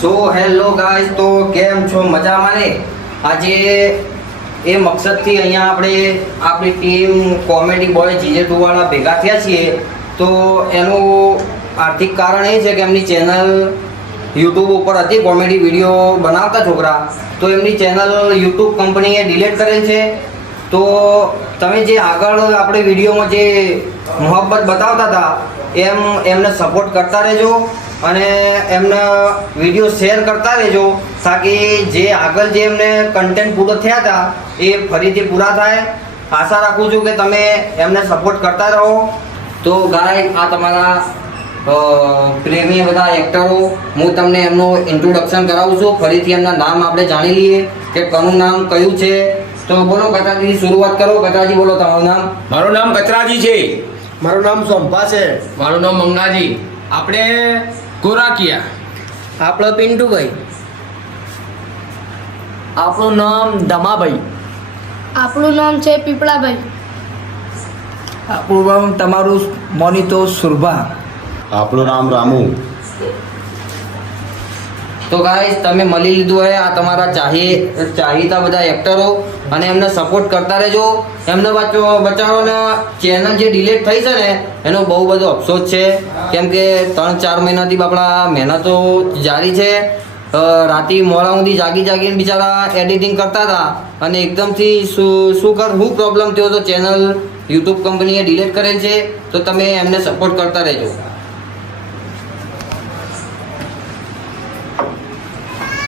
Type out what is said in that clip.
So hello guys, તો કેમ છો? મજામાં ને? આજે એ મકસદથી અહીંયા આપણી ટીમ કોમેડી બોય જીજે2 વાળા ભેગા થયા છીએ. તો એનું આર્થિક કારણ એ છે કે એમની ચેનલ યુટ્યુબ ઉપર હતી, કોમેડી વિડીયો બનાવતા છોકરા. તો એમની ચેનલ યુટ્યુબ કંપનીએ ડિલીટ કરેલ છે. તો તમે જે આગળ આપણે વિડીયોમાં જે મોહબ્બત બતાવતા હતા એમને સપોર્ટ કરતા રહેજો અને એમને વિડીયો શેર કરતા રહેજો, તાકી જે આગળ જે એમને કન્ટેન્ટ પૂરો થયા હતા એ ફરીથી પૂરા થાય. આશા રાખું છું કે તમે એમને સપોર્ટ કરતા રહો. તો ગાય, આ તમારા પ્રેમી બધા એક્ટરો, હું તમને એમનું ઇન્ટ્રોડક્શન કરાવું છું. ફરીથી એમના નામ આપણે જાણી લઈએ કે કોનું નામ કયું છે. તો બોલો કચરાજીથી શરૂઆત કરો. કચરાજી બોલો તમારું નામ. મારું નામ કચરાજી છે. મારું નામ સોંપા છે. મારું નામ મંગાજી. આપણે ગોરાકિયા. આપણો પિન્ટુભાઈ. આપણું નામ દમાભાઈ. આપણું નામ છે પીપળાભાઈ. આપણું નામ તમારું મોનિતો સુરભા. આપણું નામ રામુ. તો ગાઈસ, તમે મળી લીધું હોય આ તમારા ચાહીતા બધા એક્ટરો, અને એમને સપોર્ટ કરતા રહેજો. એમને બચાવોને ચેનલ જે ડિલીટ થઈ છે ને એનો બહુ બધો અફસોસ છે, કેમ કે 3-4 મહિનાથી આપણા મહેનતો જારી છે. રાતે મોડા સુધી જાગીને બિચારા એડિટિંગ કરતા હતા, અને એકદમથી શું પ્રોબ્લેમ થયો તો ચેનલ યુટ્યુબ કંપનીએ ડિલીટ કરેલ છે. તો તમે એમને સપોર્ટ કરતા રહેજો.